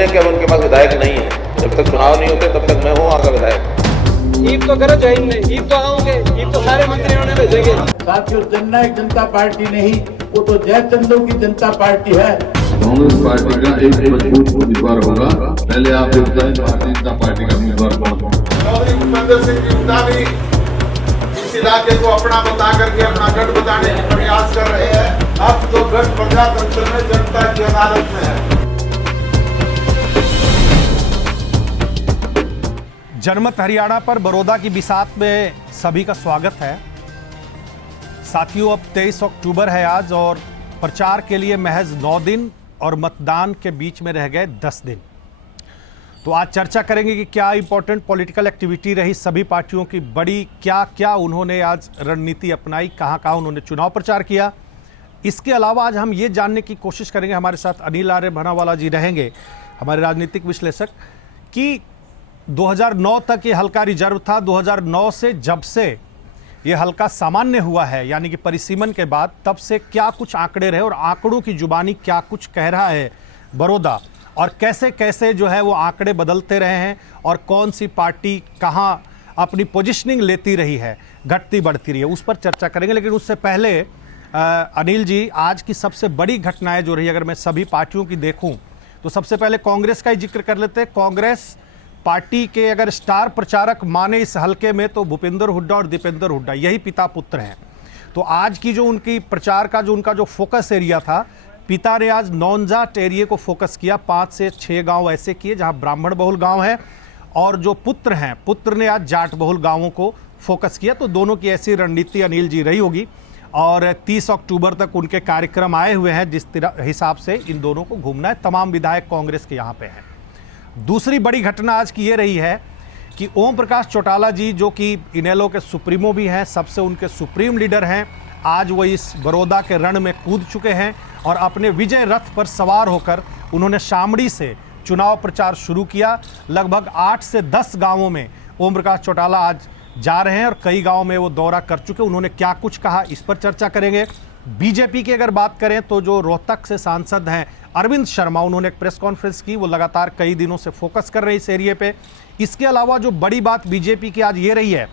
समझें कि अब उनके पास विधायक नहीं है। जब तक चुनाव नहीं होते तब तक मैं हूँ वहाँ का विधायक। ईद तो करो जय हिंद, ईद तो आओगे, ईद तो सारे मंत्रियों ने भेजेंगे। साथियों, जननायक जनता पार्टी नहीं, वो तो जयचंदों की जनता पार्टी है। कांग्रेस पार्टी का एक मजबूत उम्मीदवार होगा। पहले आप ये बताएं भारतीय जनता पार्टी का उम्मीदवार कौन होगा? चौधरी भूपेंद्र सिंह जिंदा भी इस इलाके को अपना बता करके अपना गढ़ बताने का प्रयास कर रहे हैं। अब तो गढ़ प्रजातंत्र में जनता की अदालत में है। जनमत हरियाणा पर बड़ौदा की बिसात में सभी का स्वागत है। साथियों, अब 23 अक्टूबर है आज और प्रचार के लिए महज 9 दिन और मतदान के बीच में रह गए 10 दिन। तो आज चर्चा करेंगे कि क्या इंपॉर्टेंट पॉलिटिकल एक्टिविटी रही सभी पार्टियों की, बड़ी क्या उन्होंने आज रणनीति अपनाई, कहाँ उन्होंने चुनाव प्रचार किया। इसके अलावा आज हम ये जानने की कोशिश करेंगे, हमारे साथ अनिल आर्य भनावाला जी रहेंगे, हमारे राजनीतिक विश्लेषक, कि 2009 तक ये हल्का रिजर्व था। 2009 से जब से ये हल्का सामान्य हुआ है, यानी कि परिसीमन के बाद, तब से क्या कुछ आंकड़े रहे और आंकड़ों की जुबानी क्या कुछ कह रहा है बड़ौदा, और कैसे कैसे जो है वो आंकड़े बदलते रहे हैं और कौन सी पार्टी कहां अपनी पोजीशनिंग लेती रही है, घटती बढ़ती रही है, उस पर चर्चा करेंगे। लेकिन उससे पहले अनिल जी, आज की सबसे बड़ी घटनाएं जो रही, अगर मैं सभी पार्टियों की देखूं तो सबसे पहले कांग्रेस का ही जिक्र कर लेते हैं। कांग्रेस पार्टी के अगर स्टार प्रचारक माने इस हलके में तो भूपेंद्र हुड्डा और दीपेंद्र हुड्डा, यही पिता पुत्र हैं। तो आज की जो उनकी प्रचार का जो उनका जो फोकस एरिया था, पिता ने आज नौनजाट एरिया को फोकस किया, 5 से 6 गांव ऐसे किए जहां ब्राह्मण बहुल गांव है, और जो पुत्र हैं, पुत्र ने आज जाट बहुल गांवों को फोकस किया। तो दोनों की ऐसी रणनीति अनिल जी रही होगी और 30 अक्टूबर तक उनके कार्यक्रम आए हुए हैं, जिस हिसाब से इन दोनों को घूमना है। तमाम विधायक कांग्रेस के यहाँ पे हैं। दूसरी बड़ी घटना आज की ये रही है कि ओम प्रकाश चौटाला जी, जो कि इनेलो के सुप्रीमो भी हैं, सबसे उनके सुप्रीम लीडर हैं, आज वो इस बड़ौदा के रण में कूद चुके हैं और अपने विजय रथ पर सवार होकर उन्होंने शामड़ी से चुनाव प्रचार शुरू किया। लगभग 8 से 10 गांवों में ओम प्रकाश चौटाला आज जा रहे हैं और कई गांवों में वो दौरा कर चुके। उन्होंने क्या कुछ कहा, इस पर चर्चा करेंगे। बीजेपी की अगर बात करें तो जो रोहतक से सांसद हैं अरविंद शर्मा, उन्होंने एक प्रेस कॉन्फ्रेंस की, वो लगातार कई दिनों से फोकस कर रहे हैं इस एरिया पे। इसके अलावा जो बड़ी बात बीजेपी की आज ये रही है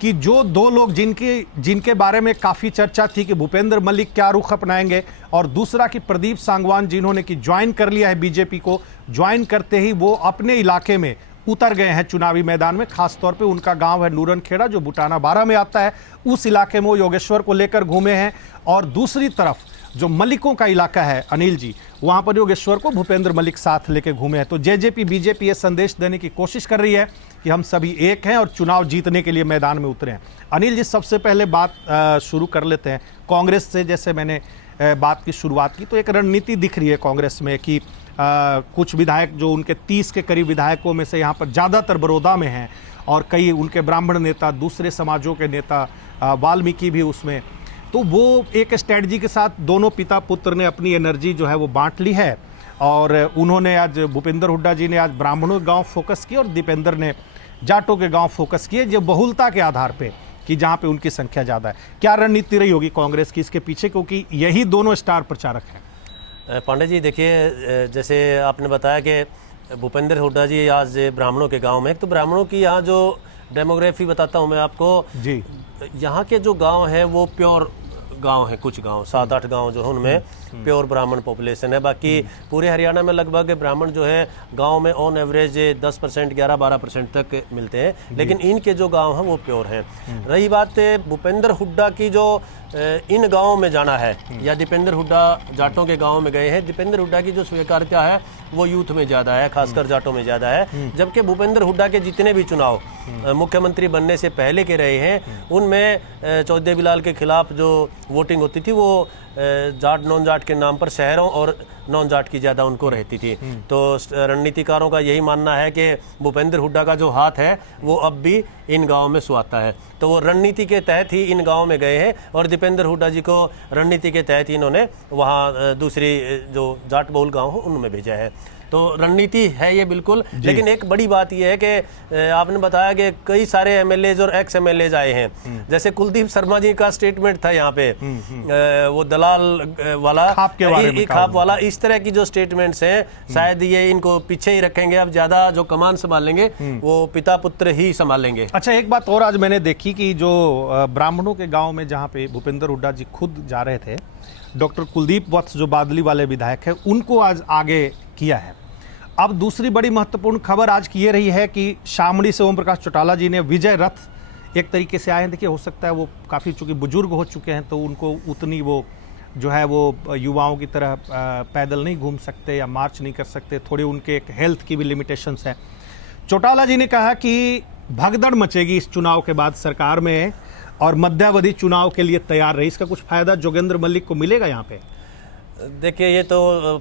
कि जो 2 लोग जिनके बारे में काफ़ी चर्चा थी कि भूपेंद्र मलिक क्या रुख अपनाएंगे, और दूसरा कि प्रदीप सांगवान, जिन्होंने कि ज्वाइन कर लिया है बीजेपी को, ज्वाइन करते ही वो अपने इलाके में उतर गए हैं चुनावी मैदान में। खासतौर पे उनका गांव है नूरन खेड़ा, जो बुटाना 12 में आता है, उस इलाके में वो योगेश्वर को लेकर घूमे हैं। और दूसरी तरफ जो मलिकों का इलाका है अनिल जी, वहां पर योगेश्वर को भूपेंद्र मलिक साथ लेकर घूमे हैं। तो जेजेपी बीजेपी ये संदेश देने की कोशिश कर रही है कि हम सभी एक हैं और चुनाव जीतने के लिए मैदान में उतरे हैं। अनिल जी, सबसे पहले बात शुरू कर लेते हैं कांग्रेस से। जैसे मैंने बात की शुरुआत की, तो एक रणनीति दिख रही है कांग्रेस में कि कुछ विधायक जो उनके 30 के करीब विधायकों में से यहाँ पर ज़्यादातर बड़ौदा में हैं, और कई उनके ब्राह्मण नेता, दूसरे समाजों के नेता, वाल्मीकि भी उसमें। तो वो एक स्ट्रेटजी के साथ दोनों पिता पुत्र ने अपनी एनर्जी जो है वो बांट ली है, और उन्होंने आज भूपेंद्र हुड्डा जी ने आज ब्राह्मणों के गाँव फोकस किया और दीपेंद्र ने जाटों के गाँव फोकस किए, जो बहुलता के आधार पर कि जहाँ पे उनकी संख्या ज़्यादा है। क्या रणनीति रही होगी कांग्रेस की इसके पीछे, क्योंकि यही दोनों स्टार प्रचारक हैं? पांडे जी, देखिए, जैसे आपने बताया कि भूपेंद्र हुड्डा जी आज ब्राह्मणों के गांव में, तो ब्राह्मणों की यहाँ जो डेमोग्राफी बताता हूँ मैं आपको जी। यहाँ के जो गांव हैं वो प्योर गांव हैं, कुछ गांव 7-8 गांव जो है उनमें प्योर ब्राह्मण पॉपुलेशन है। बाकी पूरे हरियाणा में लगभग ब्राह्मण जो है गांव में ऑन एवरेज 10%, 11-12% तक मिलते हैं, लेकिन इनके जो गांव हैं वो प्योर हैं। रही बात भूपेंद्र हुड्डा की, जो इन गांवों में जाना है, या दीपेंद्र हुड्डा जाटों के गांव में गए हैं, दीपेंद्र हुड्डा की जो स्वीकार्यता है वो यूथ में ज़्यादा है, खासकर जाटों में ज़्यादा है। जबकि भूपेंद्र हुड्डा के जितने भी चुनाव मुख्यमंत्री बनने से पहले के रहे हैं, उनमें चौधरी बिलाल के खिलाफ जो वोटिंग होती थी वो जाट नॉन जाट के नाम पर शहरों और नॉन जाट की ज़्यादा उनको रहती थी। तो रणनीतिकारों का यही मानना है कि भूपेंद्र हुड्डा का जो हाथ है वो अब भी इन गाँव में सुहाता है। तो वो रणनीति के तहत ही इन गाँव में गए हैं, और दीपेंद्र हुड्डा जी को रणनीति के तहत ही इन्होंने वहाँ दूसरी जो जाट बहुल गाँव हो उनमें भेजा है। तो रणनीति है ये बिल्कुल। लेकिन एक बड़ी बात ये है कि आपने बताया कि कई सारे एमएलएज और एक्स एमएलएज आए हैं, जैसे कुलदीप शर्मा जी का स्टेटमेंट था यहाँ पे, वो दलाल वाला, खाप वाला, इस तरह की जो स्टेटमेंट्स हैं शायद ये इनको पीछे ही रखेंगे। अब ज्यादा जो कमान संभालेंगे वो पिता पुत्र ही संभालेंगे। अच्छा, एक बात और आज मैंने देखी कि जो ब्राह्मणों के गांव में जहां पे भूपेंद्र हुड्डा जी खुद जा रहे थे, डॉक्टर कुलदीप वत्स जो बादली वाले विधायक है, उनको आज आगे किया है। अब दूसरी बड़ी महत्वपूर्ण खबर आज की ये रही है कि शामली से ओम प्रकाश चौटाला जी ने विजय रथ एक तरीके से आए हैं। देखिए, हो सकता है वो काफ़ी चूंकि बुजुर्ग हो चुके हैं तो उनको उतनी वो जो है वो युवाओं की तरह पैदल नहीं घूम सकते या मार्च नहीं कर सकते, थोड़ी उनके एक हेल्थ की भी लिमिटेशंस है। चौटाला जी ने कहा कि भगदड़ मचेगी इस चुनाव के बाद सरकार में और मध्यावधि चुनाव के लिए तैयार रही। इसका कुछ फायदा जोगेंद्र मल्लिक को मिलेगा यहाँ पे? देखिए, ये तो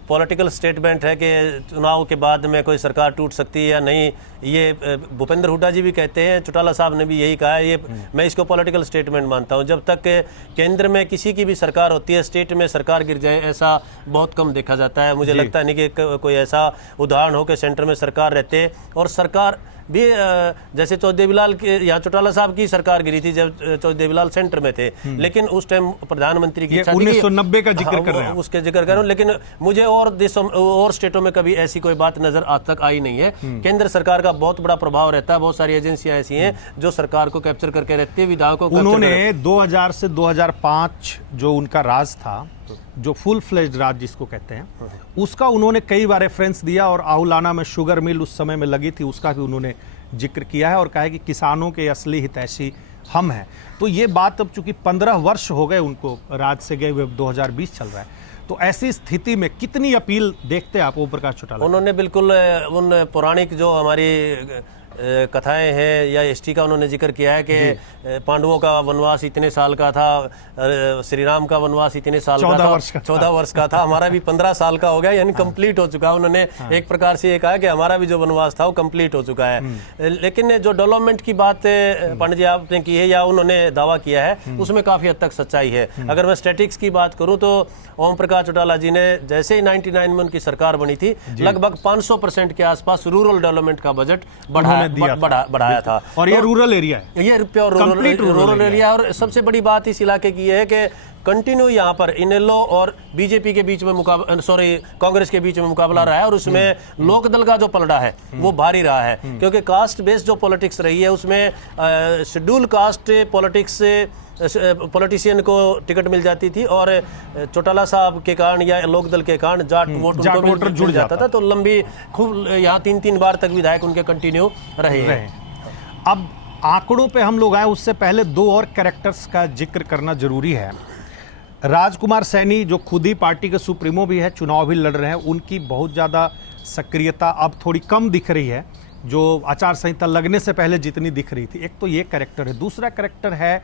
पॉलिटिकल स्टेटमेंट है कि चुनाव के बाद में कोई सरकार टूट सकती है या नहीं, ये भूपेंद्र हुड्डा जी भी कहते हैं, चौटाला साहब ने भी यही कहा है। ये मैं इसको पॉलिटिकल स्टेटमेंट मानता हूँ। जब तक केंद्र में किसी की भी सरकार होती है, स्टेट में सरकार गिर जाए ऐसा बहुत कम देखा जाता है। मुझे लगता नहीं कि कोई ऐसा उदाहरण हो कि सेंटर में सरकार रहते और सरकार भी जैसे चौधरी के या चौटाला साहब की सरकार गिरी थी जब चौधरी सेंटर में थे, लेकिन उस टाइम प्रधानमंत्री की 1990 का जिक्र कर रहे हैं, उसके जिक्र कर रहा हूं। लेकिन मुझे और देशों और स्टेटों में कभी ऐसी कोई बात नजर आज तक आई नहीं है। केंद्र सरकार का बहुत बड़ा प्रभाव रहता है, बहुत सारी एजेंसियां ऐसी हैं जो सरकार को कैप्चर करके रहती है, विधायकों को। उन्होंने 2000 से 2005 जो उनका राज था, जो फुल फ्लेज्ड राज जिसको कहते हैं, उसका उन्होंने कई बार रेफरेंस दिया और आहुलाना में शुगर मिल उस समय में लगी थी, उसका भी उन्होंने जिक्र किया है और कहा है कि किसानों के असली हितैषी हम हैं। तो ये बात अब चूंकि 15 वर्ष हो गए उनको राज से गए हुए, 2020 चल रहा है, तो ऐसी स्थिति में कितनी अपील देखते हैं आप ओम प्रकाश चौटाला? उन्होंने बिल्कुल उन पौराणिक जो हमारी कथाएं हैं या हिस्ट्री का उन्होंने जिक्र किया है कि पांडवों का वनवास इतने साल का था, श्री राम का वनवास इतने साल का था, 14 वर्ष का था, हमारा भी 15 साल का हो गया, यानी कंप्लीट हो चुका है। उन्होंने एक प्रकार से ये कहा कि हमारा भी जो वनवास था वो कंप्लीट हो चुका है। लेकिन जो डेवलपमेंट की बात पंडित जी आपने की है या उन्होंने दावा किया है, उसमें काफी हद तक सच्चाई है। अगर मैं स्टैटिक्स की बात करूं तो ओम प्रकाश चौटाला जी ने जैसे ही 99 में उनकी सरकार बनी थी, लगभग 500% के आसपास रूरल डेवलपमेंट का बजट बढ़ाया था। और ये रूरल एरिया है, ये प्योर रूरल एरिया। और सबसे बड़ी बात इस इलाके की है कि कंटिन्यू यहाँ पर इनेलो और बीजेपी के बीच में कांग्रेस के बीच में मुकाबला रहा है और उसमें लोकदल का जो पलड़ा है वो भारी रहा है, क्योंकि कास्ट बेस्ड जो पॉलिटिक्स रही है उसमें शेड्यूल कास्ट पॉलिटिक्स से पॉलिटिशियन को टिकट मिल जाती थी और चौटाला साहब के कारण या लोकदल के कारण जाट वोटर जुड़ जाता था। तो लंबी खूब यहाँ 3-3 बार तक विधायक उनके कंटिन्यू रहे हैं। अब आंकड़ों पे हम लोग आए, उससे पहले 2 और कैरेक्टर्स का जिक्र करना जरूरी है। राजकुमार सैनी जो खुद ही पार्टी के सुप्रीमो भी है, चुनाव भी लड़ रहे हैं, उनकी बहुत ज़्यादा सक्रियता अब थोड़ी कम दिख रही है जो आचार संहिता लगने से पहले जितनी दिख रही थी। एक तो ये कैरेक्टर है, दूसरा कैरेक्टर है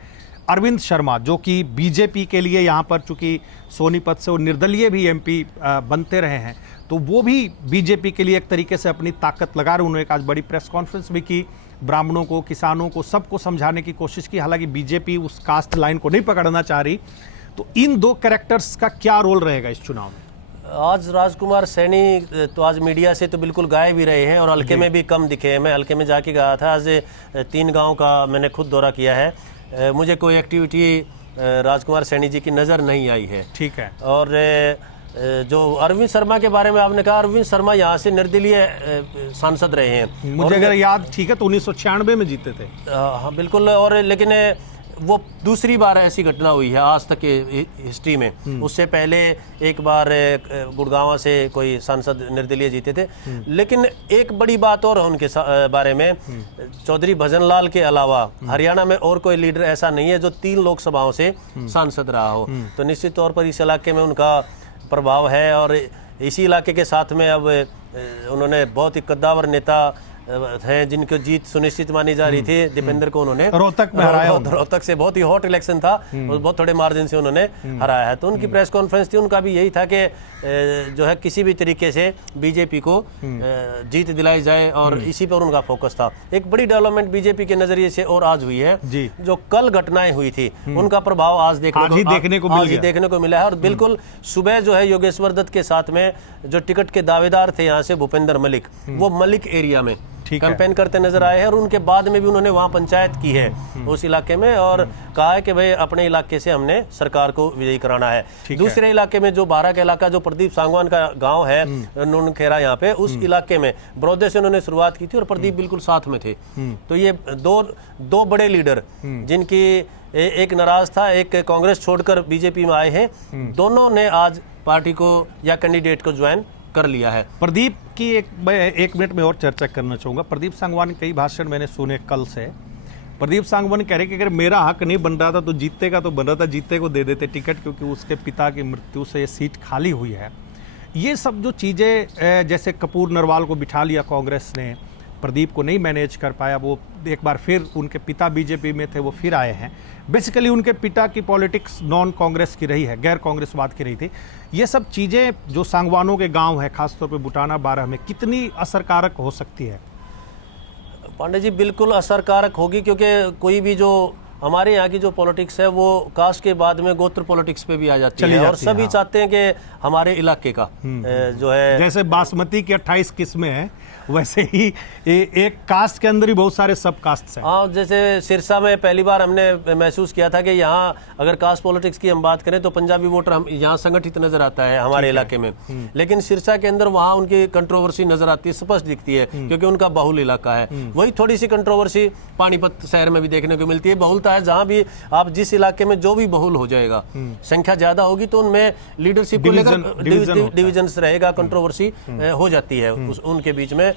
अरविंद शर्मा जो कि बीजेपी के लिए यहाँ पर चूंकि सोनीपत से वो निर्दलीय भी एमपी बनते रहे हैं, तो वो भी बीजेपी के लिए एक तरीके से अपनी ताकत लगा रहे। उन्होंने आज बड़ी प्रेस कॉन्फ्रेंस भी की, ब्राह्मणों को, किसानों को, सबको समझाने की कोशिश की। हालांकि बीजेपी उस कास्ट लाइन को नहीं पकड़ना चाह रही। तो इन 2 कैरेक्टर्स का क्या रोल रहेगा इस चुनाव में? आज राजकुमार सैनी तो आज मीडिया से तो बिल्कुल गायब ही रहे हैं और हल्के में भी कम दिखे हैं। मैं हल्के में जाके गया था, आज 3 गांव का मैंने खुद दौरा किया है, मुझे कोई एक्टिविटी राजकुमार सैनी जी की नज़र नहीं आई है। ठीक है। और जो अरविंद शर्मा के बारे में आपने कहा, अरविंद शर्मा यहाँ से निर्दलीय सांसद रहे हैं। मुझे अगर याद ठीक है तो 1996 में जीते थे। हाँ बिल्कुल। और लेकिन वो दूसरी बार ऐसी घटना हुई है आज तक के हिस्ट्री में। उससे पहले एक बार गुड़गांव से कोई सांसद निर्दलीय जीते थे। लेकिन एक बड़ी बात और है उनके बारे में, चौधरी भजन लाल के अलावा हरियाणा में और कोई लीडर ऐसा नहीं है जो 3 लोकसभाओं से सांसद रहा हो। तो निश्चित तौर पर इस इलाके में उनका प्रभाव है और इसी इलाके के साथ में अब उन्होंने बहुत ही कद्दावर नेता हैं जिनको जीत सुनिश्चित मानी जा रही थी, दीपेंद्र को उन्होंने रोहतक में हराया, रोहतक से बहुत ही हॉट इलेक्शन था और बहुत थोड़े मार्जिन से उन्होंने हराया है। तो उनकी प्रेस कॉन्फ्रेंस थी, उनका भी यही था कि जो है किसी भी तरीके से बीजेपी को जीत दिलाई जाए और इसी पर उनका फोकस था। एक बड़ी डेवलपमेंट बीजेपी के नजरिए से और आज हुई है, जो कल घटनाएं हुई थी उनका प्रभाव आज देखने को मिला है। और बिल्कुल सुबह जो है योगेश्वर दत्त के साथ में जो टिकट के दावेदार थे यहाँ से भूपेंद्र मलिक, वो मलिक एरिया में कैंपेन करते नजर आए हैं और उनके बाद में भी उन्होंने वहां पंचायत की है उस इलाके में और कहा है कि भाई अपने इलाके से हमने सरकार को विजयी कराना है। दूसरे इलाके में जो बारा का इलाका, जो प्रदीप सांगवान का गांव है नूनखेरा, यहाँ पे उस इलाके में बड़ौदे से उन्होंने शुरुआत की थी और प्रदीप बिल्कुल साथ में थे। तो ये दो बड़े लीडर जिनकी एक नाराज था, एक कांग्रेस छोड़कर बीजेपी में आए हैं, दोनों ने आज पार्टी को या कैंडिडेट को ज्वाइन कर लिया है। प्रदीप की एक मिनट में और चर्चा करना चाहूंगा। प्रदीप सांगवान के कई भाषण मैंने सुने कल से। प्रदीप सांगवान कह रहे कि अगर मेरा हक नहीं बन रहा था तो जीतने का तो बन रहा था, जीतने को दे देते टिकट, क्योंकि उसके पिता की मृत्यु से ये सीट खाली हुई है। ये सब जो चीज़ें, जैसे कपूर नरवाल को बिठा लिया कांग्रेस ने, प्रदीप को नहीं मैनेज कर पाया, वो एक बार फिर उनके पिता बीजेपी में थे, वो फिर आए हैं। बेसिकली उनके पिता की पॉलिटिक्स नॉन कांग्रेस की रही है, गैर कांग्रेसवाद की रही थी। ये सब चीज़ें जो सांगवानों के गांव है, खासतौर पे बुटाना बारह में, कितनी असरकारक हो सकती है? पांडे जी बिल्कुल असरकारक होगी, क्योंकि कोई भी जो हमारे यहाँ की जो पॉलिटिक्स है वो कास्ट के बाद में गोत्र पॉलिटिक्स पे भी आ जाती है और सभी चाहते हैं कि हमारे इलाके का जो है, जैसे बासमती की 28 किस्में हैं, वैसे ही एक कास्ट के अंदर ही बहुत सारे सब कास्ट हैं। हाँ, जैसे सिरसा में पहली बार हमने महसूस किया था कि यहाँ अगर कास्ट पॉलिटिक्स की हम बात करें तो पंजाबी वोटर हम यहाँ संगठित नजर आता है हमारे इलाके में, लेकिन सिरसा के अंदर वहाँ उनकी कंट्रोवर्सी नजर आती है, स्पष्ट दिखती है, क्योंकि उनका बहुल इलाका है। वही थोड़ी सी कंट्रोवर्सी पानीपत शहर में भी देखने को मिलती है। बहुलता है, जहाँ भी आप जिस इलाके में जो भी बहुल हो जाएगा, संख्या ज्यादा होगी तो उनमें लीडरशिप को लेकर डिविजन रहेगा, कंट्रोवर्सी हो जाती है उनके बीच में।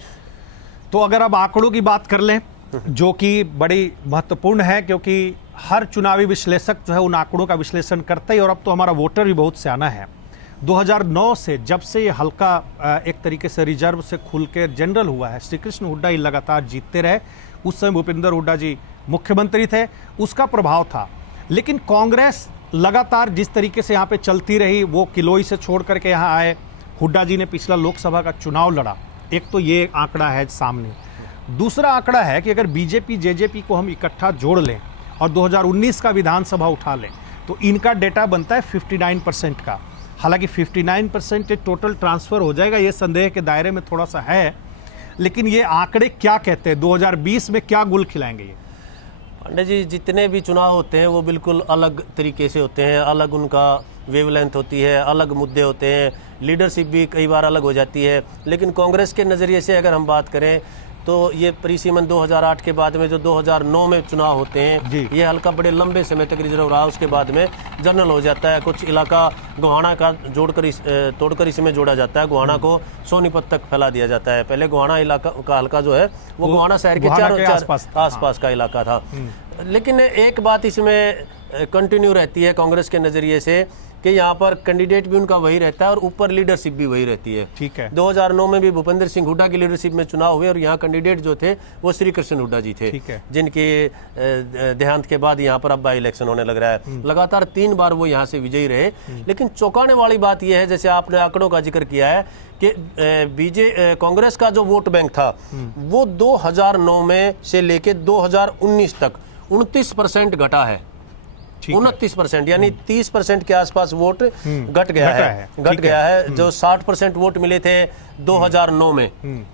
तो अगर अब आंकड़ों की बात कर लें, जो कि बड़ी महत्वपूर्ण है, क्योंकि हर चुनावी विश्लेषक जो है उन आंकड़ों का विश्लेषण करता ही, और अब तो हमारा वोटर भी बहुत सियाना है। 2009 से जब से ये हल्का एक तरीके से रिजर्व से खुल के जनरल हुआ है, श्री कृष्ण हुड्डा ही लगातार जीतते रहे। उस समय भूपेंद्र हुड्डा जी मुख्यमंत्री थे, उसका प्रभाव था। लेकिन कांग्रेस लगातार जिस तरीके से यहाँ पे चलती रही, वो किलोई से छोड़ करके यहाँ आए, हुड्डा जी ने पिछला लोकसभा का चुनाव लड़ा, एक तो ये आंकड़ा है सामने। दूसरा आंकड़ा है कि अगर बीजेपी जेजेपी को हम इकट्ठा जोड़ लें और 2019 का विधानसभा उठा लें तो इनका डेटा बनता है 59% का। हालांकि 59% टोटल ट्रांसफर हो जाएगा, ये संदेह के दायरे में थोड़ा सा है, लेकिन ये आंकड़े क्या कहते हैं? 2020 में क्या गुल खिलाएंगे ये? पांडे जी, जितने भी चुनाव होते हैं वो बिल्कुल अलग तरीके से होते हैं, अलग उनका वेवलेंथ होती है, अलग मुद्दे होते हैं, लीडरशिप भी कई बार अलग हो जाती है। लेकिन कांग्रेस के नज़रिए से अगर हम बात करें तो ये परिसीमन 2008 के बाद में जो 2009 में चुनाव होते हैं, ये हल्का बड़े लंबे समय तक रिजर्व रहा, उसके बाद में जनरल हो जाता है। कुछ इलाका गोहाना का तोड़कर इसमें जोड़ा जाता है, गोहाना को सोनीपत तक फैला दिया जाता है। पहले गोहाना इलाका का हल्का जो है वो गोहाना शहर के चारों आसपास का इलाका था। लेकिन एक बात इसमें कंटिन्यू रहती है कांग्रेस के नज़रिए से कि यहाँ पर कैंडिडेट भी उनका वही रहता है और ऊपर लीडरशिप भी वही रहती है। ठीक है। 2009 में भी भूपेंद्र सिंह हुड्डा की लीडरशिप में चुनाव हुए और यहाँ कैंडिडेट जो थे वो श्री कृष्ण हुड्डा जी थे, जिनके देहांत के बाद यहाँ पर अब बाई इलेक्शन होने लग रहा है। लगातार 3 बार वो यहाँ से विजयी रहे। लेकिन चौंकाने वाली बात यह है, जैसे आपने आंकड़ों का जिक्र किया है, कि कांग्रेस का जो वोट बैंक था वो 2009 में से लेके 2019 तक 29% घटा है। 29%, यानी 30% के आसपास वोट घट गया है। जो 60% वोट मिले थे 2009 में,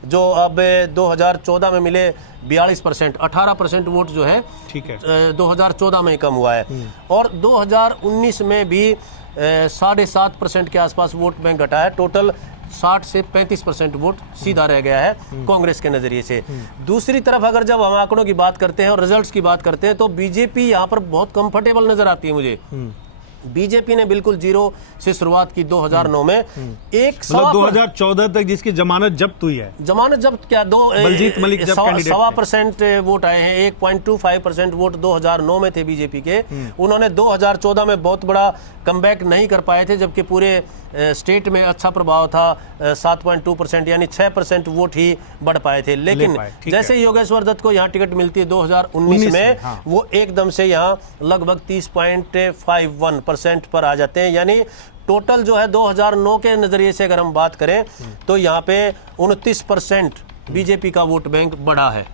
जो अब 2014 में मिले 42%, 18% वोट जो है 2014 में कम हुआ है। और 2019 में भी 7.5% के आसपास वोट बैंक घटा है। टोटल 60 से 35% वोट सीधा रह गया है कांग्रेस के नजरिए से। दूसरी तरफ अगर जब हम आंकड़ों की बात करते हैं और रिजल्ट्स की बात करते हैं तो बीजेपी यहाँ पर बहुत कंफर्टेबल नजर आती है मुझे। बीजेपी ने बिल्कुल जीरो से शुरुआत की 2009 में। एक मतलब 2014 तक जिसकी जमानत जब्त हुई है, जमानत जब्त क्या, बलजीत मलिक जब कैंडिडेट 1.25% वोट आए हैं, 1.25% वोट 2009 में थे बीजेपी के। उन्होंने 2014 में बहुत बड़ा कमबैक नहीं कर पाए थे, जबकि पूरे स्टेट में अच्छा प्रभाव था, 7.2% यानी 6% वोट ही बढ़ पाए थे। लेकिन जैसे योगेश्वर दत्त को यहाँ टिकट मिलती है 2019 में, हाँ। वो एकदम से यहाँ लगभग 30.51% पर आ जाते हैं। यानी टोटल जो है 2009 के नजरिए से अगर हम बात करें तो यहाँ पे 29% बीजेपी का वोट बैंक बढ़ा है।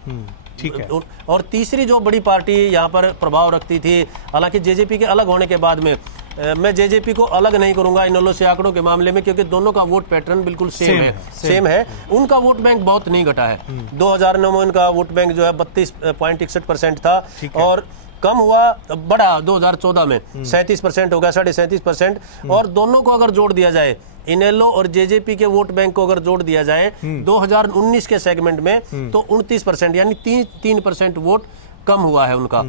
ठीक है। और तीसरी जो बड़ी पार्टी यहाँ पर प्रभाव रखती थी, हालांकि जेजेपी के अलग होने के बाद में मैं जेजेपी को अलग नहीं करूंगा इनेलो से आंकड़ों के मामले में, क्योंकि दोनों का वोट पैटर्न बिल्कुल सेम है। उनका वोट बैंक बहुत नहीं घटा है। 2009 में उनका वोट बैंक जो है 32.61% था और कम हुआ, बढ़ा 2014 में 37% हो गया, 37.5%। और दोनों को अगर जोड़ दिया जाए, इनेलो और जेजेपी के वोट बैंक को अगर जोड़ दिया जाए 2019 के सेगमेंट में, तो 29% यानी 3% वोट कम हुआ है उनका।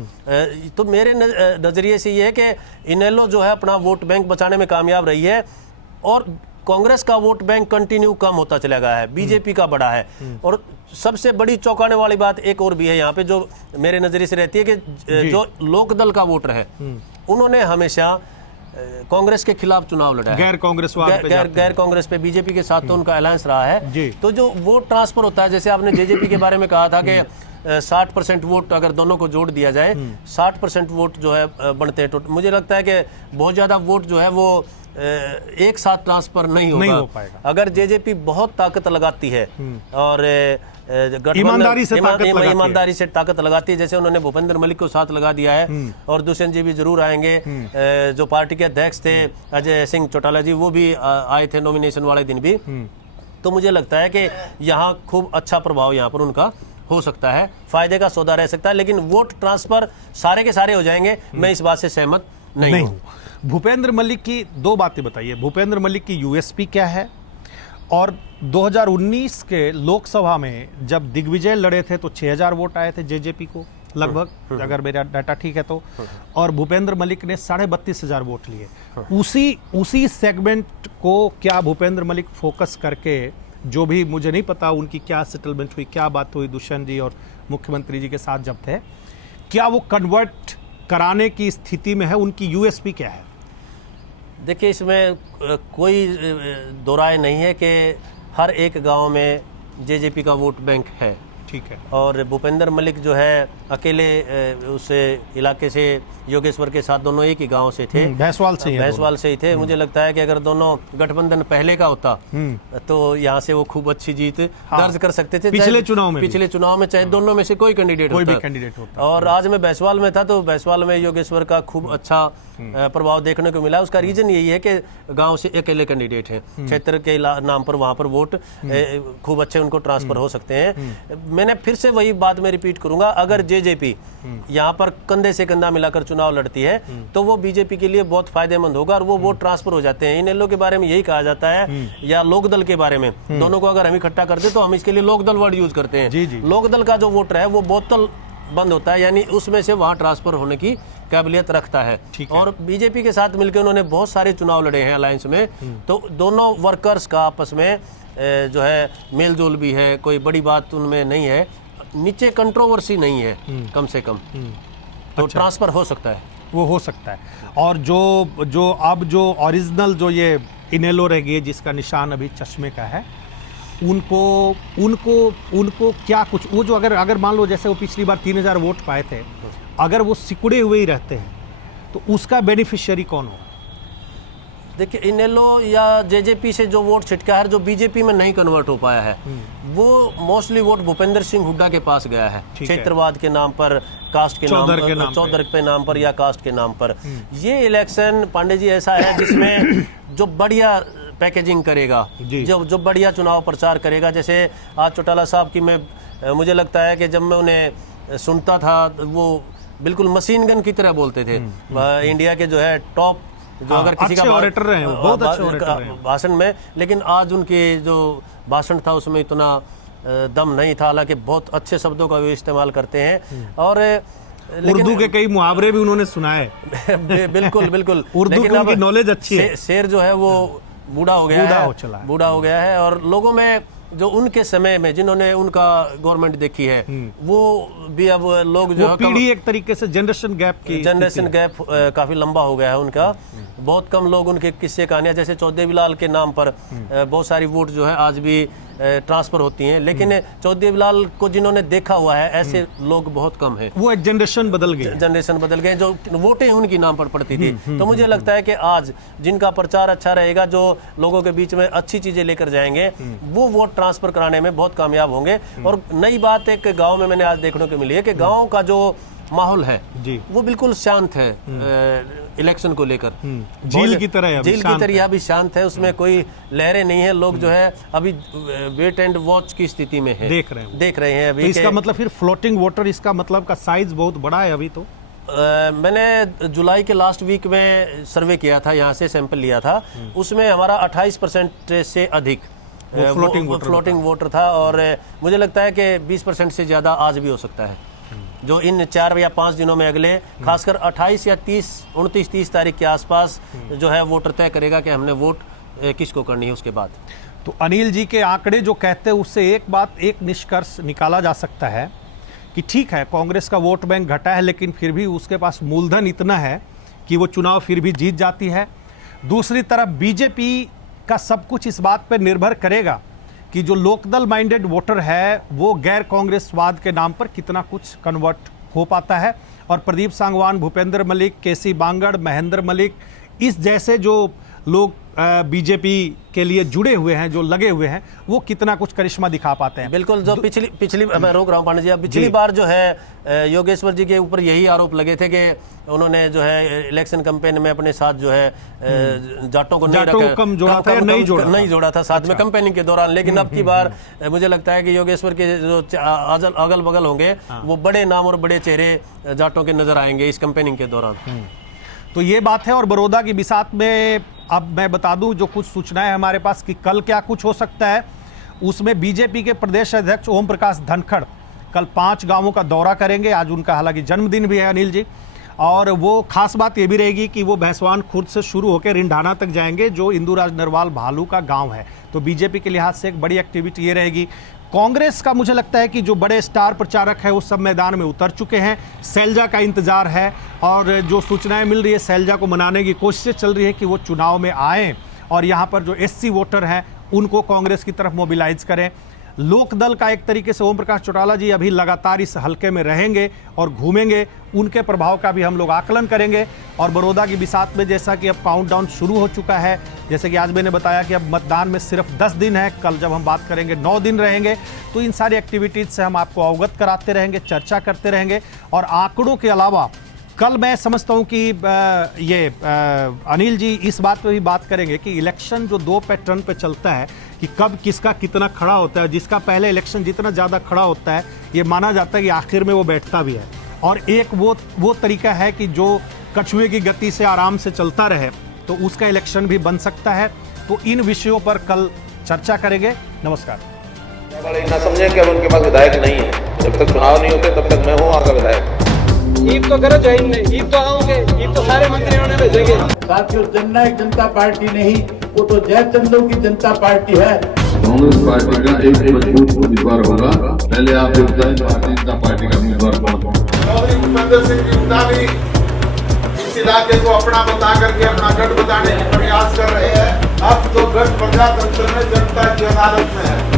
तो मेरे नजरिए से ये है कि इनेलो जो है अपना वोट बैंक बचाने में कामयाब रही है और कांग्रेस का वोट बैंक कंटिन्यू कम होता चला गया है, बीजेपी का बढ़ा है। और सबसे बड़ी चौंकाने वाली बात एक और भी है यहाँ पे, जो मेरे नजरिए से रहती है कि जो लोकदल का वोटर है उन्होंने हमेशा कांग्रेस के खिलाफ चुनाव लड़ा है, गैर कांग्रेस पे बीजेपी के साथ तो उनका अलायंस रहा है। तो जो वोट ट्रांसफर होता है, जैसे आपने जेजेपी के बारे में कहा था कि 60% वोट अगर दोनों को जोड़ दिया जाए 60% वोट जो है बनते हैं। तो मुझे लगता है कि बहुत ज्यादा वोट जो है वो एक साथ ट्रांसफर नहीं हो पाएगा। अगर जेजेपी बहुत ताकत लगाती है और ईमानदारी से ताकत लगाती है, जैसे उन्होंने भूपेंद्र मलिक को साथ लगा दिया है, और दुष्यंत जी भी जरूर आएंगे। जो पार्टी के अध्यक्ष थे अजय सिंह चौटाला जी, वो भी आए थे नॉमिनेशन वाले दिन भी। तो मुझे लगता है कि यहाँ खूब अच्छा प्रभाव यहाँ पर उनका हो सकता है, फायदे का सौदा रह सकता है। लेकिन वोट ट्रांसफर सारे के सारे हो जाएंगे, मैं इस बात से सहमत नहीं हूँ। भूपेंद्र मलिक की दो बातें बताइए, भूपेंद्र मलिक की यूएसपी क्या है, और 2019 के लोकसभा में जब दिग्विजय लड़े थे तो 6000 वोट आए थे जेजेपी को लगभग, अगर मेरा डाटा ठीक है तो, और भूपेंद्र मलिक ने 32,500 वोट लिए। उसी सेगमेंट को क्या भूपेंद्र मलिक फोकस करके, जो भी मुझे नहीं पता उनकी क्या सेटलमेंट हुई, क्या बात हुई दुष्यंत जी और मुख्यमंत्री जी के साथ जब थे, क्या वो कन्वर्ट कराने की स्थिति में है, उनकी यूएसपी क्या है? देखिए, इसमें कोई दो राय नहीं है कि हर एक गांव में जेजेपी का वोट बैंक है। ठीक है। और भूपेंद्र मलिक जो है अकेले उस इलाके से योगेश्वर के साथ दोनों एक ही गांव से थे, भैंसवाल से ही थे। मुझे लगता है कि अगर दोनों गठबंधन पहले का होता तो यहाँ से वो खूब अच्छी जीत दर्ज कर सकते थे पिछले चुनाव में, चाहे दोनों में से कोई कैंडिडेट होता। और आज मैं भैंसवाल में था, तो भैंसवाल में योगेश्वर का खूब अच्छा प्रभाव देखने को मिला। उसका रीजन यही है कि गांव से अकेले कैंडिडेट हैं, क्षेत्र के नाम पर वहां पर वोट खूब अच्छे उनको ट्रांसफर हो सकते हैं। मैंने फिर से वही बात मैं रिपीट करूंगा, अगर जेजेपी यहाँ पर कंधे से कंधा मिलाकर चुनाव लड़ती है तो वो बीजेपी के लिए बहुत फायदेमंद होगा और वो वोट ट्रांसफर हो जाते हैं। इनेलो के बारे में यही कहा जाता है, या लोकदल के बारे में, दोनों को अगर हम इकट्ठा कर दे तो हम इसके लिए लोकदल वर्ड यूज करते हैं। लोकदल का जो वोटर है वो बोतल बंद होता है, यानी उसमें से वहां ट्रांसफर होने की काबिलियत रखता है। और बीजेपी के साथ मिलकर उन्होंने बहुत सारे चुनाव लड़े हैं अलायंस में, तो दोनों वर्कर्स का आपस में जो है मेल जोल भी है, कोई बड़ी बात उनमें नहीं है, नीचे कंट्रोवर्सी नहीं है कम से कम। तो ट्रांसफर हो सकता है, वो हो सकता है। और जो अब जो ओरिजिनल जो ये इनेलो रह गई जिसका निशान अभी चश्मे का है, उनको क्या कुछ, वो जो अगर मान लो जैसे वो पिछली बार 3000 वोट पाए थे, अगर वो सिकुड़े हुए ही रहते हैं तो उसका बेनिफिशियरी कौन हो? देखिए, इनेलो या जेजेपी से जो वोट छिटका है, जो बीजेपी में नहीं कन्वर्ट हो पाया है, वो मोस्टली वोट भूपेंद्र सिंह हुड्डा के पास गया है, क्षेत्रवाद के नाम पर, कास्ट के नाम पर, चौधर के नाम पर या कास्ट के नाम पर। ये इलेक्शन पांडे जी ऐसा है जिसमें जो बढ़िया पैकेजिंग करेगा, जो बढ़िया चुनाव प्रचार करेगा, जैसे आज चौटाला साहब की मुझे लगता है कि जब मैं उन्हें सुनता था वो बिल्कुल मशीन गन की तरह बोलते थे। इंडिया के जो है टॉप, जो अगर किसी का ऑरेटर रहे हैं, बहुत अच्छे ऑरेटर रहे हैं भाषण में, लेकिन आज उनके जो भाषण था उसमें इतना दम नहीं था, हालांकि बहुत अच्छे शब्दों का वे इस्तेमाल करते हैं। और उर्दू के कई मुहावरे भी उन्होंने सुनाए। बिल्कुल बिल्कुल। उर्दू लेकिन की अब उनकी नॉलेज अच्छी है। शेर जो है वो बूढ़ा हो गया है, बूढ़ा हो गया है, और लोगों में जो उनके समय में जिन्होंने उनका गवर्नमेंट देखी है वो भी अब लोग जो है पीढ़ी एक तरीके से जनरेशन गैप काफी लंबा हो गया है उनका। बहुत कम लोग उनके किस्से कहानियां, जैसे चौधरी बिलाल के नाम पर बहुत सारी वोट जो है आज भी ट्रांसफर होती हैं, लेकिन चौधरी बिलाल को जिन्होंने देखा हुआ है ऐसे लोग बहुत कम हैं। वो एक जनरेशन बदल गए, जो वोटें उनकी नाम पर पड़ती थी। तो मुझे लगता है कि आज जिनका प्रचार अच्छा रहेगा, जो लोगों के बीच में अच्छी चीजें लेकर जाएंगे, वो वोट ट्रांसफर कराने में बहुत कामयाब होंगे। और नई बात एक गांव में मैंने आज देखने को मिली है कि गांव का जो माहौल है वो बिल्कुल शांत है इलेक्शन को लेकर। झील की तरह अभी शांत है, उसमें कोई लहरें नहीं है। लोग जो है अभी वेट एंड वॉच की स्थिति में है, देख रहे हैं अभी। तो इसका मतलब फिर फ्लोटिंग वोटर, इसका मतलब का साइज बहुत बड़ा है अभी। तो मैंने जुलाई के लास्ट वीक में सर्वे किया था, यहाँ से सैंपल लिया था, उसमें हमारा 28% से अधिक फ्लोटिंग वोटर था। और मुझे लगता है कि 20% से ज़्यादा आज भी हो सकता है, जो इन 4 या 5 दिनों में अगले खासकर 28 या 29-30 तारीख के आसपास जो है वोटर तय करेगा कि हमने वोट किसको करनी है उसके बाद। तो अनिल जी के आंकड़े जो कहते हैं उससे एक निष्कर्ष निकाला जा सकता है कि ठीक है, कांग्रेस का वोट बैंक घटा है, लेकिन फिर भी उसके पास मूलधन इतना है कि वो चुनाव फिर भी जीत जाती है। दूसरी तरफ बीजेपी का सब कुछ इस बात पर निर्भर करेगा कि जो लोकदल माइंडेड वोटर है वो गैर कांग्रेसवाद के नाम पर कितना कुछ कन्वर्ट हो पाता है। और प्रदीप सांगवान, भूपेंद्र मलिक, केसी बांगड़, महेंद्र मलिक, इस जैसे जो लोग बीजेपी के लिए जुड़े हुए हैं, जो लगे हुए हैं, वो कितना कुछ करिश्मा दिखा पाते हैं। बिल्कुल। जो पिछली मैं रोक रहा हूँ पांडे जी, पिछली बार जो है योगेश्वर जी के ऊपर यही आरोप लगे थे कि उन्होंने जो है इलेक्शन कैंपेन में अपने साथ जो है जाटों को नहीं जोड़ा था साथ में कैंपेनिंग के दौरान। लेकिन अब की बार मुझे लगता है कि योगेश्वर के जो अगल बगल होंगे वो बड़े नाम और बड़े चेहरे जाटों के नजर आएंगे इस कैंपेनिंग के दौरान। तो ये बात है। और बड़ौदा की बिसात में अब मैं बता दूं जो कुछ सूचनाएं हमारे पास कि कल क्या कुछ हो सकता है, उसमें बीजेपी के प्रदेश अध्यक्ष ओम प्रकाश धनखड़ कल 5 गांवों का दौरा करेंगे। आज उनका हालांकि जन्मदिन भी है अनिल जी, और वो खास बात ये भी रहेगी कि वो भैंसवान खुर्द से शुरू होकर रिंढाना तक जाएंगे, जो इंदुराज नरवाल भालू का गाँव है। तो बीजेपी के लिहाज से एक बड़ी एक्टिविटी ये रहेगी। कांग्रेस का मुझे लगता है कि जो बड़े स्टार प्रचारक है वो सब मैदान में उतर चुके हैं। शैलजा का इंतजार है, और जो सूचनाएं मिल रही है शैलजा को मनाने की कोशिशें चल रही है कि वो चुनाव में आएँ और यहाँ पर जो एससी वोटर हैं उनको कांग्रेस की तरफ मोबिलाइज करें। लोकदल का एक तरीके से ओम प्रकाश चौटाला जी अभी लगातार इस हलके में रहेंगे और घूमेंगे, उनके प्रभाव का भी हम लोग आकलन करेंगे। और बड़ौदा की बिसात में जैसा कि अब काउंटडाउन शुरू हो चुका है, जैसे कि आज मैंने बताया कि अब मतदान में सिर्फ 10 दिन है, कल जब हम बात करेंगे 9 दिन रहेंगे। तो इन सारी एक्टिविटीज़ से हम आपको अवगत कराते रहेंगे, चर्चा करते रहेंगे। और आंकड़ों के अलावा कल मैं समझता हूं कि अनिल जी इस बात पे भी बात करेंगे कि इलेक्शन जो 2 पैटर्न पे चलता है कि कब किसका कितना खड़ा होता है। जिसका पहले इलेक्शन जितना ज़्यादा खड़ा होता है ये माना जाता है कि आखिर में वो बैठता भी है, और एक वो तरीका है कि जो कछुए की गति से आराम से चलता रहे, तो उसका इलेक्शन भी बन सकता है। तो इन विषयों पर कल चर्चा करेंगे। नमस्कार। ना समझे कि अब उनके पास विधायक नहीं है, जब तक चुनाव नहीं होते तब तक मैं हूँ आगे विधायक। ईद तो करो जय हिंद, ईद तो आओगे, ईद तो सारे मंत्रियों ने भेजेंगे। साथियों, जननायक जनता पार्टी नहीं, वो तो जयचंदों की जनता पार्टी है। कांग्रेस पार्टी का एक मजबूत उम्मीदवार होगा। पहले आप ये बताएं भारतीय जनता पार्टी का उम्मीदवार कौन है? चौधरी भूपेंद्र सिंह की उम्मीदवार भी इस इलाके को अपना बता करके अपना गढ़ बताने का प्रयास कर रहे हैं। अब तो गढ़ प्रजातंत्र में जनता की अदालत में है।